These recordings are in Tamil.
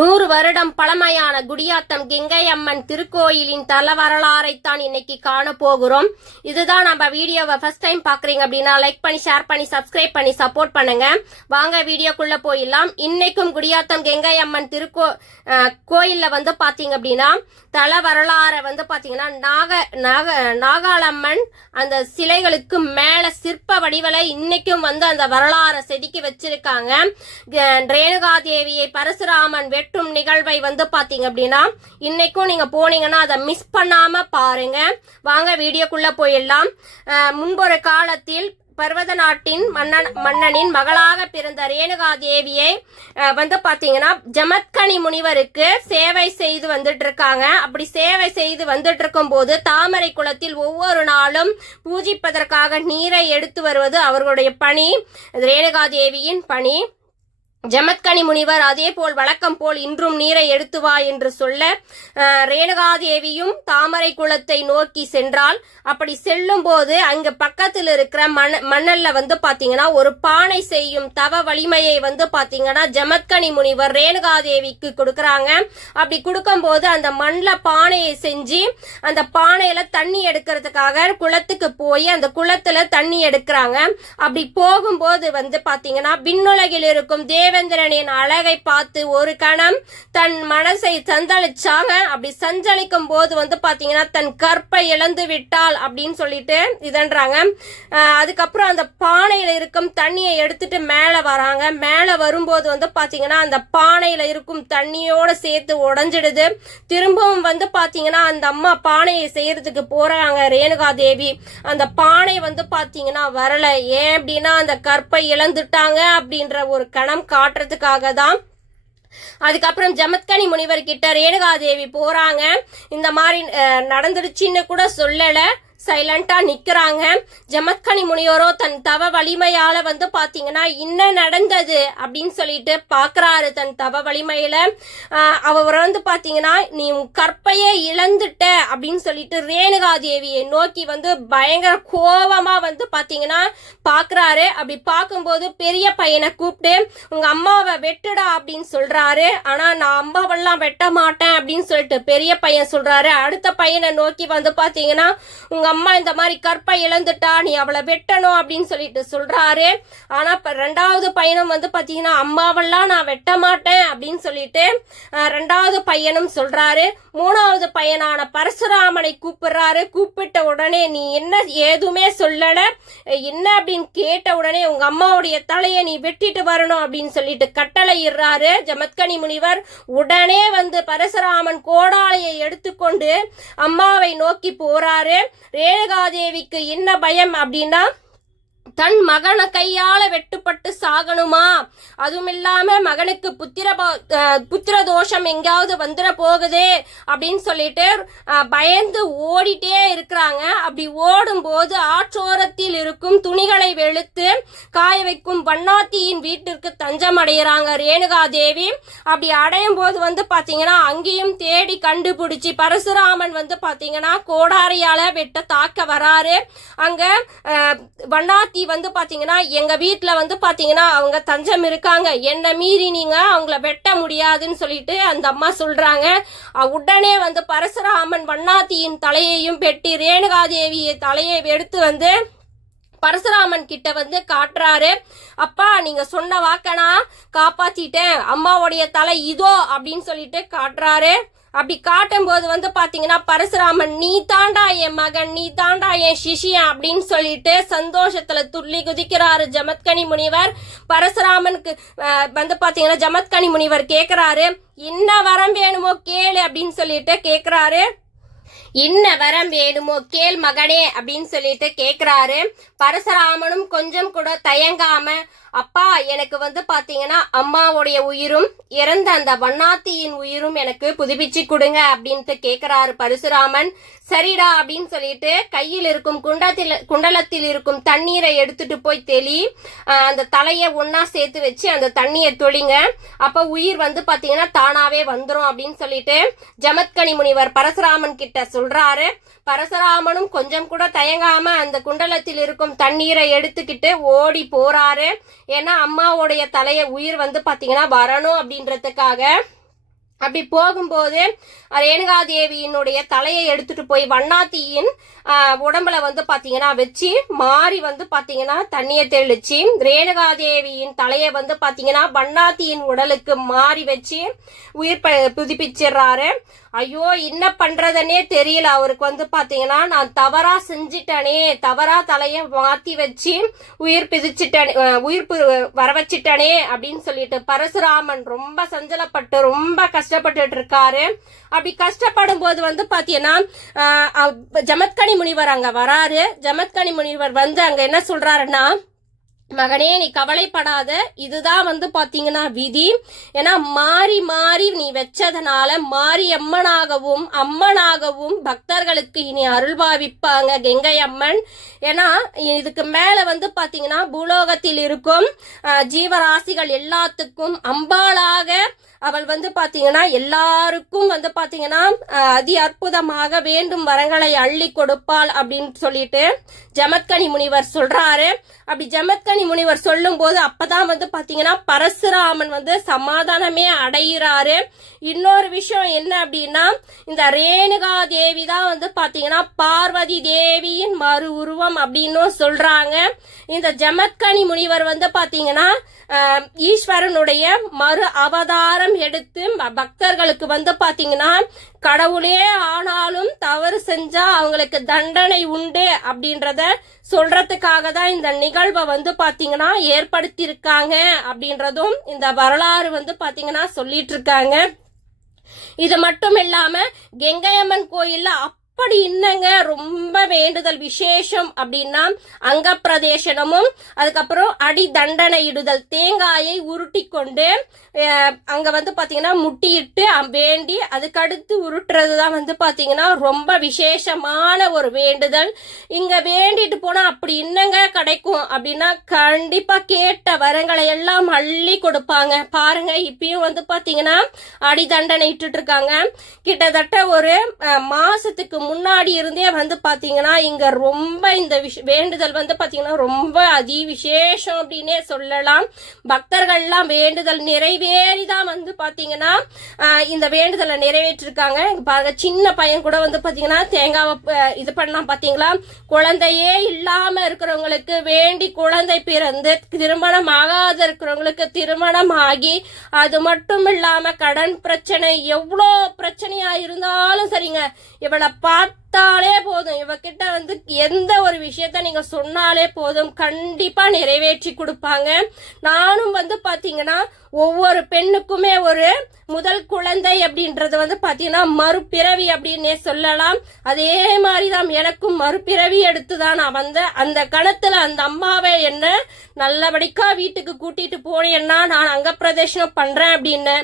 100 வருடம் பழமையான குடியாத்தம் கெங்கை அம்மன் திருக்கோயிலின் தல வரலாறைத்தான் இன்னைக்கு காண போகிறோம். இதுதான் நம்ம வீடியோவை ஃபர்ஸ்ட் டைம் பாக்குறீங்க அப்படின்னா லைக் பண்ணி, ஷேர் பண்ணி, சப்ஸ்கிரைப் பண்ணி சப்போர்ட் பண்ணுங்க. வாங்க வீடியோக்குள்ள போயிடலாம். இன்னைக்கும் குடியாத்தம் கெங்கை அம்மன் கோயில்ல வந்து பாத்தீங்க அப்படின்னா தல வரலாறை வந்து பாத்தீங்கன்னா நாகாளம்மன் அந்த சிலைகளுக்கு மேல சிற்ப வடிவலை இன்னைக்கும் வந்து அந்த வரலாறை செதுக்கி வச்சிருக்காங்க. ரேணுகா தேவியை பரசுராமன் வெட்டும் நிகழ்வை வந்து பாத்தீங்க அப்படின்னா இன்னைக்கும் நீங்க போனீங்கன்னா அதை மிஸ் பண்ணாம பாருங்க. வாங்க வீடியோக்குள்ள போயிடலாம். முன்பொரு காலத்தில் பர்வத நாட்டின் மன்னனின் மகளாக பிறந்த ரேணுகா தேவியை வந்து பாத்தீங்கன்னா ஜமத்கனி முனிவருக்கு சேவை செய்து வந்துட்டு இருக்காங்க. அப்படி சேவை செய்து வந்துட்டு இருக்கும் போது தாமரை குளத்தில் ஒவ்வொரு நாளும் பூஜிப்பதற்காக நீரை எடுத்து வருவது அவர்களுடைய பணி, ரேணுகா தேவியின் பணி. ஜமத்கனி முனிவர் அதே போல் வழக்கம் போல் இன்றும் நீரை எடுத்து வா என்று சொல்ல ரேணுகாதேவியும் தாமரை குளத்தை நோக்கி சென்றால், அப்படி செல்லும் போது அங்க பக்கத்தில் இருக்கிற மண்ணல்ல வந்து பாத்தீங்கன்னா ஒரு பானை செய்யும் தவ வலிமையை வந்து பாத்தீங்கன்னா ஜமத்கனி முனிவர் ரேணுகாதேவிக்கு கொடுக்கறாங்க. அப்படி கொடுக்கும் போது அந்த மண்ல பானையை செஞ்சு அந்த பானையில தண்ணி எடுக்கிறதுக்காக குளத்துக்கு போய் அந்த குளத்துல தண்ணி எடுக்கிறாங்க. அப்படி போகும்போது வந்து பாத்தீங்கன்னா விண்ணுலகில் இருக்கும் தேவேந்திரனின் அழகை பார்த்து ஒரு கணம் தன் மனசை சஞ்சலிச்சாங்க. அப்படி சஞ்சலிக்கும் போது வந்து பாத்தீங்கன்னா தன் கற்பை இழந்து விட்டாள் அப்படின்னு சொல்லிட்டு இதன்றாங்க. அதுக்கப்புறம் அந்த பானையில இருக்கும் தண்ணியை எடுத்துட்டு மேல வராங்க. மேல வரும்போது வந்து பாத்தீங்கன்னா அந்த பானையில இருக்கும் தண்ணியோட சேர்த்து உடைஞ்சிடுது. திரும்பவும் வந்து பாத்தீங்கன்னா அந்த அம்மா பானையை செய்யறதுக்கு போறாங்க ரேணுகா தேவி. அந்த பானை வந்து பாத்தீங்கன்னா வரல. ஏன் அப்படின்னா அந்த கற்பை இழந்துட்டாங்க அப்படின்ற ஒரு கணம் காட்டுறதுக்காக தான். அதுக்கப்புறம் ஜமத்கனி முனிவர் கிட்ட ரேணுகா தேவி போறாங்க. இந்த மாதிரி நடந்துடுச்சுன்னு கூட சொல்லல, சைலண்டா நிக்கிறாங்க. ஜமத்கனி முனிவரோ தன் தவ வலிமையால வந்து பாத்தீங்கன்னா என்ன நடந்தது அப்படின்னு சொல்லிட்டு பாக்குறாரு. தன் தவ வலிமையில அவர் வந்து பாத்தீங்கன்னா நீ கற்பையே இழந்துட்ட அப்படின்னு சொல்லிட்டு ரேணுகா தேவியை நோக்கி வந்து பயங்கர கோபமா வந்து பாத்தீங்கன்னா பாக்குறாரு. அப்படி பார்க்கும்போது பெரிய பையனை கூப்பிட்டு உங்க அம்மாவை வெட்டுடா அப்படின்னு சொல்றாரு. ஆனா நான் அம்மாவெல்லாம் வெட்ட மாட்டேன் அப்படின்னு சொல்லிட்டு பெரிய பையன் சொல்றாரு. அடுத்த பையனை நோக்கி வந்து பாத்தீங்கன்னா உங்க அம்மா இந்த மாதிரி கற்பை இழந்துட்டா, நீ அவளை வெட்டணும் அப்படின்னு சொல்லிட்டு சொல்றாரு. ஆனா ரெண்டாவது பையனும் வந்து பாத்தீங்கன்னா அம்மாவெல்லாம் நான் வெட்ட மாட்டேன் அப்படின்னு சொல்லிட்டு ரெண்டாவது பையனும் சொல்றாரு. மூணாவது பையனான பரசுராமனை கூப்பிடுறாரு. கூப்பிட்ட உடனே நீ என்ன ஏதுமே சொல்லல, என்ன அப்படின்னு கேட்ட உடனே உங்க அம்மாவுடைய தலையை நீ வெட்டிட்டு வரணும் அப்படின்னு சொல்லிட்டு கட்டளை இடுறாரு ஜமத்கனி முனிவர். உடனே வந்து பரசுராமன் கோடாலையை எடுத்துக்கொண்டு அம்மாவை நோக்கி போறாரு. ரேணுகாதேவிக்கு என்ன பயம் அப்படின்னா தன் மகன கையால வெட்டுப்பட்டு சாகணுமா, அதுவும் இல்லாம மகனுக்கு புத்திர தோஷம் எங்காவது வந்துட போகுதே அப்படின்னு சொல்லிட்டு பயந்து ஓடிட்டே இருக்கிறாங்க. அப்படி ஓடும் போது ஆற்றோரத்தில் இருக்கும் துணிகளை வெளுத்து காய வைக்கும் வண்ணாத்தியின் வீட்டிற்கு தஞ்சம் அடைகிறாங்க ரேணுகா தேவி. அப்படி அடையும் போது வந்து பாத்தீங்கன்னா அங்கேயும் தேடி கண்டுபிடிச்சு பரசுராமன் வந்து பாத்தீங்கன்னா கோடாரியால வெட்ட தாக்க வராரு. அங்க வண்ணாத்தி வந்து பாத்தீங்கன்னா எங்க வீட்டுல வந்து பாத்தீங்கன்னா அவங்க தஞ்சம் இருக்காங்க, என்ன மீறி நீங்க அவங்கள வெட்ட முடியாதுன்னு சொல்லிட்டு அந்த அம்மா சொல்றாங்க. உடனே வந்து பரசுராமன் வண்ணாத்தியின் தலையையும் வெட்டி ரேணுகாதேவியை தலையை எடுத்து வந்து பரசுராமன் கிட்ட வந்து காட்டுறாரு. அப்பா நீங்க சொன்ன வாக்கனா காப்பாத்திட்டேன், அம்மாவுடைய தலை இதோ அப்படின்னு சொல்லிட்டு காட்டுறாரு. அப்படி காட்டும் போது வந்து பாத்தீங்கன்னா பரசுராமன் நீ தாண்டா என் மகன், நீ தாண்டா என் சிஷியன் அப்படின்னு சொல்லிட்டு சந்தோஷத்துல துள்ளி குதிக்கிறாரு ஜமத்கனி முனிவர். பரசுராமனுக்கு வந்து பாத்தீங்கன்னா ஜமத்கனி முனிவர் கேக்குறாரு என்ன வரம் வேணுமோ கேளு அப்படின்னு சொல்லிட்டு கேக்குறாரு. என்ன வரம் வேணுமோ கேள் மகனே அப்படின்னு சொல்லிட்டு கேக்குறாரு. பரசுராமனும் கொஞ்சம் கூட தயங்காம அப்பா எனக்கு வந்து பாத்தீங்கன்னா அம்மாவுடைய உயிரும் இறந்த அந்த வண்ணாத்தியின் உயிரும் எனக்கு புதுப்பிச்சு கொடுங்க அப்படின்ட்டு கேக்குறாரு பரசுராமன். சரிடா அப்படின்னு சொல்லிட்டு கையில் இருக்கும் குண்டலத்தில் இருக்கும் தண்ணீரை எடுத்துட்டு போய் தெளி, அந்த தலைய ஒன்னா சேர்த்து வச்சு அந்த தண்ணியை தொளிங்க, அப்ப உயிர் வந்து பாத்தீங்கன்னா தானாவே வந்துரும் அப்படின்னு சொல்லிட்டு ஜமத்கனி முனிவர் பரசுராமன் கிட்ட சொல்றாரு. பரசுராமனும் கொஞ்சம் கூட தயங்காம அந்த குண்டலத்தில் இருக்கும் தண்ணீரை எடுத்துக்கிட்டு ஓடி போறாரு. ஏன்னா அம்மாவுடைய தலைய உயிர் வந்து பாத்தீங்கன்னா வரணும் அப்படின்றதுக்காக அப்படி போகும்போது ரேணுகாதேவியினுடைய தலையை எடுத்துட்டு போய் வண்ணாத்தியின் உடம்புல வந்து பாத்தீங்கன்னா வச்சு மாறி வந்து பாத்தீங்கன்னா தண்ணியை தெளிச்சு ரேணுகாதேவியின் தலையை வந்து பாத்தீங்கன்னா வண்ணாத்தியின் உடலுக்கு மாறி வச்சு உயிர் புதுப்பிச்சிடுறாரு. ஐயோ என்ன பண்றதுன்னே தெரியல அவருக்கு வந்து பாத்தீங்கன்னா, நான் தவறா செஞ்சிட்டனே, தவறா தலைய மாத்தி வச்சு உயிர் வர வச்சிட்டனே அப்படின்னு சொல்லிட்டு பரசுராமன் ரொம்ப சஞ்சலப்பட்டு ரொம்ப கஷ்டப்பட்டு இருக்காரு. அப்படி கஷ்டப்படும் போது வந்து பாத்தீங்கன்னா ஜமத்கனி முனிவர் அங்க வராரு. ஜமத்கனி முனிவர் வந்து அங்க என்ன சொல்றாருன்னா, மகனே நீ கவலைப்படாத, இதுதான் வந்து பாத்தீங்கன்னா விதி. ஏன்னா மாறி மாறி நீ வச்சதுனால மாறி அம்மனாகவும் பக்தர்களுக்கு இனி அருள்பாவிப்பாங்க கங்கை அம்மன். ஏன்னா இதுக்கு மேல வந்து பாத்தீங்கன்னா பூலோகத்தில் இருக்கும் ஜீவராசிகள் எல்லாத்துக்கும் அம்பாளாக அவள் வந்து பாத்தீங்கன்னா எல்லாருக்கும் வந்து பாத்தீங்கன்னா அதி அற்புதமாக வேண்டும் வரங்களை அள்ளி கொடுப்பாள் அப்படின்னு சொல்லிட்டு ஜமத்கனி முனிவர் சொல்றாரு. அப்படி ஜமத்கனி முனிவர் சொல்லும் போது அப்பதான் வந்து பாத்தீங்கன்னா பரசுராமன் வந்து சமாதானமே அடைகிறாரு. இன்னொரு விஷயம் என்ன அப்படின்னா, இந்த ரேணுகா தேவி தான் வந்து பாத்தீங்கன்னா பார்வதி தேவியின் மறு உருவம் அப்படின்னு சொல்றாங்க. இந்த ஜமத்கனி முனிவர் வந்து பாத்தீங்கன்னா ஈஸ்வரனுடைய மறு அவதாரம் எடுத்து பக்தர்களுக்கு வந்து பாத்தீங்கன்னா கடவுளே ஆனாலும் தவறு செஞ்சா அவங்களுக்கு தண்டனை உண்டு அப்படின்றத சொல்றதுக்காக தான் இந்த நிகழ்வை வந்து பாத்தீங்கன்னா ஏற்படுத்தி இருக்காங்க அப்படின்றதும் இந்த வரலாறு வந்து பாத்தீங்கன்னா சொல்லிட்டு இருக்காங்க. இது மட்டும் இல்லாம கங்கையம்மன் கோயில்ல அப்படி இன்னங்க ரொம்ப வேண்டுதல் விசேஷம் அப்படின்னா அங்க பிரதேசனமும் அதுக்கப்புறம் அடி தண்டனை இடுதல், தேங்காயை உருட்டி கொண்டு அங்க வந்து பாத்தீங்கன்னா முட்டியிட்டு வேண்டி அதுக்கடுத்து உருட்டுறதுதான் வந்து பாத்தீங்கன்னா ரொம்ப விசேஷமான ஒரு வேண்டுதல். இங்க வேண்டிட்டு போனா அப்படி இன்னங்க கிடைக்கும் அப்படின்னா கண்டிப்பா கேட்ட வரங்களை எல்லாம் அள்ளி கொடுப்பாங்க. பாருங்க இப்பயும் வந்து பாத்தீங்கன்னா அடி தண்டனை இட்டுட்டு இருக்காங்க. கிட்டத்தட்ட ஒரு மாசத்துக்கு முன்னாடி இருந்தே வந்து பாத்தீங்கன்னா இங்க ரொம்ப இந்த வேண்டுதல் வந்து பாத்தீங்கன்னா ரொம்ப அதி விசேஷம் அப்படின்னே சொல்லலாம். பக்தர்கள் எல்லாம் வேண்டுதல் நிறைவேறிதான் வந்து பாத்தீங்கன்னா இந்த வேண்டுதலை நிறைவேற்றிருக்காங்க. பாருங்க சின்ன பையன் கூட வந்து பாத்தீங்கன்னா தேங்காவை இது பண்ணலாம் பாத்தீங்களா. குழந்தையே இல்லாம இருக்கிறவங்களுக்கு வேண்டி குழந்தை பிறந்து, திருமணம் ஆகாத இருக்கிறவங்களுக்கு திருமணம் ஆகி, அது மட்டும் இல்லாம கடன் பிரச்சனை எவ்வளோ பிரச்சனையா இருந்தாலும் சரிங்க, இவளை பார்த்தாலே போதும், இவகிட்ட வந்து எந்த ஒரு விஷயத்த நீங்க சொன்னாலே போதும் கண்டிப்பா நிறைவேற்றி கொடுப்பாங்க. நானும் வந்து பாத்தீங்கன்னா ஒவ்வொரு பெண்ணுக்குமே ஒரு முதல் குழந்தை அப்படின்றது வந்து பாத்தீங்கன்னா மறுபிறவி அப்படின்னே சொல்லலாம். அதே மாதிரிதான் எனக்கும் மறுபிறவி எடுத்துதான் நான் வந்தேன். அந்த கணத்துல அந்த அம்மாவை என்ன நல்லபடிக்கா வீட்டுக்கு கூட்டிட்டு போனேன்னா நான் அங்க பிரதேசனம் பண்றேன் அப்படின்னு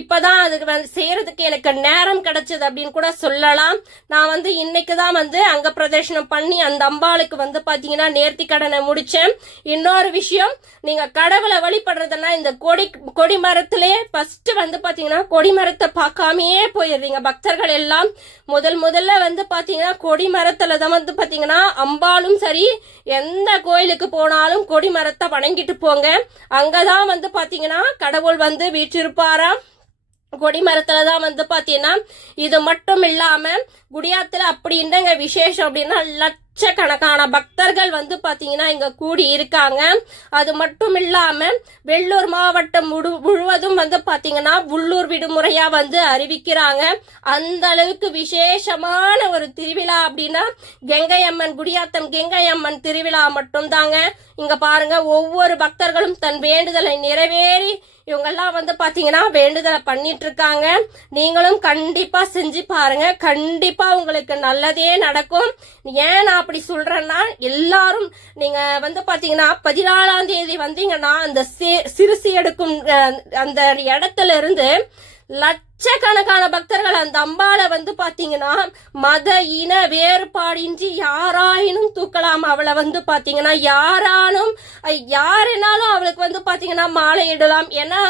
இப்பதான் அதுக்கு வந்து செய்யறதுக்கு எனக்கு நேரம் கிடைச்சது அப்படின்னு கூட சொல்லலாம். நான் வந்து இன்னைக்குதான் வந்து அங்க பிரதேசனம் பண்ணி அந்த அம்பாளுக்கு வந்து பாத்தீங்கன்னா நேர்த்தி கடனை முடிச்சேன். இன்னொரு விஷயம், நீங்க கடவுளை வழிபடுறதுன்னா இந்த கொடி மரத்திலே ஃபர்ஸ்ட் வந்து பாத்தீங்கன்னா கொடி மரத்தை பார்க்காமயே போயிடுறீங்க. பக்தர்கள் எல்லாம் முதல்ல வந்து பாத்தீங்கன்னா கொடி மரத்துலதான் வந்து பாத்தீங்கன்னா அம்பாலும் சரி எந்த கோயிலுக்கு போனாலும் கொடி மரத்தை வணங்கிட்டு போங்க. அங்கதான் வந்து பாத்தீங்கன்னா கடவுள் வந்து வீற்றிருப்பாராம். கொடி மரத்துலதான் வந்து பாத்தீங்கன்னா. இது மட்டும் இல்லாம குடியாத்துல அப்படி என்னங்க விசேஷம் அப்படின்னா லட்சக்கணக்கான பக்தர்கள் வந்து பாத்தீங்கன்னா இங்க கூடி இருக்காங்க. அது மட்டும் இல்லாம வெள்ளூர் மாவட்டம் முழுவதும் வந்து பாத்தீங்கன்னா உள்ளூர் விடுமுறையா வந்து அறிவிக்கிறாங்க. அந்த அளவுக்கு விசேஷமான ஒரு திருவிழா அப்படின்னா கங்கையம்மன் குடியாத்தம் கங்கையம்மன் திருவிழா மட்டும் தாங்க. இங்க பாருங்க ஒவ்வொரு பக்தர்களும் தன் வேண்டுதலை நிறைவேறி இவங்கெல்லாம் வந்து பாத்தீங்கன்னா வேண்டுதலை பண்ணிட்டு இருக்காங்க. நீங்களும் கண்டிப்பா செஞ்சு பாருங்க, கண்டிப்பா உங்களுக்கு நல்லதே நடக்கும். ஏன் நான் அப்படி சொல்றேன்னா, எல்லாரும் நீங்க வந்து பாத்தீங்கன்னா 14ஆம் தேதி வந்தீங்கன்னா அந்த சிறுசி எடுக்கும் அந்த இடத்துல இருந்து லட்சக்கணக்கான பக்தர்கள் அந்த அம்பால வந்து பாத்தீங்கன்னா மத இன வேறுபாடின்றி யாராயினும் தூக்கலாம். அவளை வந்து பாத்தீங்கன்னா யாருனாலும் அவளுக்கு வந்து பாத்தீங்கன்னா மாலை இடலாம். ஏன்னா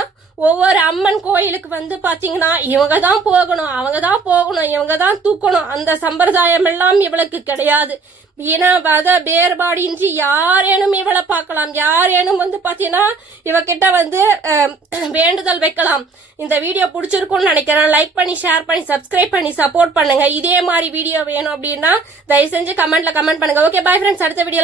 ஒவ்வொரு அம்மன் கோயிலுக்கு வந்து பாத்தீங்கன்னா இவங்கதான் போகணும், அவங்கதான் போகணும், இவங்கதான் தூக்கணும், அந்த சம்பிரதாயம் எல்லாம் இவளுக்கு கிடையாது. இன மத வேறுபாடின்றி யாரேனும் இவளை பார்க்கலாம், யாரேனும் வந்து பாத்தீங்கன்னா இவகிட்ட வந்து வேண்டுதல் வைக்கலாம். இந்த வீடியோ பிடிச்சிருக்கும்னு நினைக்கிறேன். வைக்கிறேன். லைக் பண்ணி ஷேர் பண்ணி சப்ஸ்கிரைப் பண்ணி சப்போர்ட் பண்ணுங்க. இதே மாதிரி வீடியோ வேணும் அப்படின்னா தயவு செஞ்சு கமெண்ட்ல கமெண்ட் பண்ணுங்க. Okay, bye friends. அடுத்த வீடியோ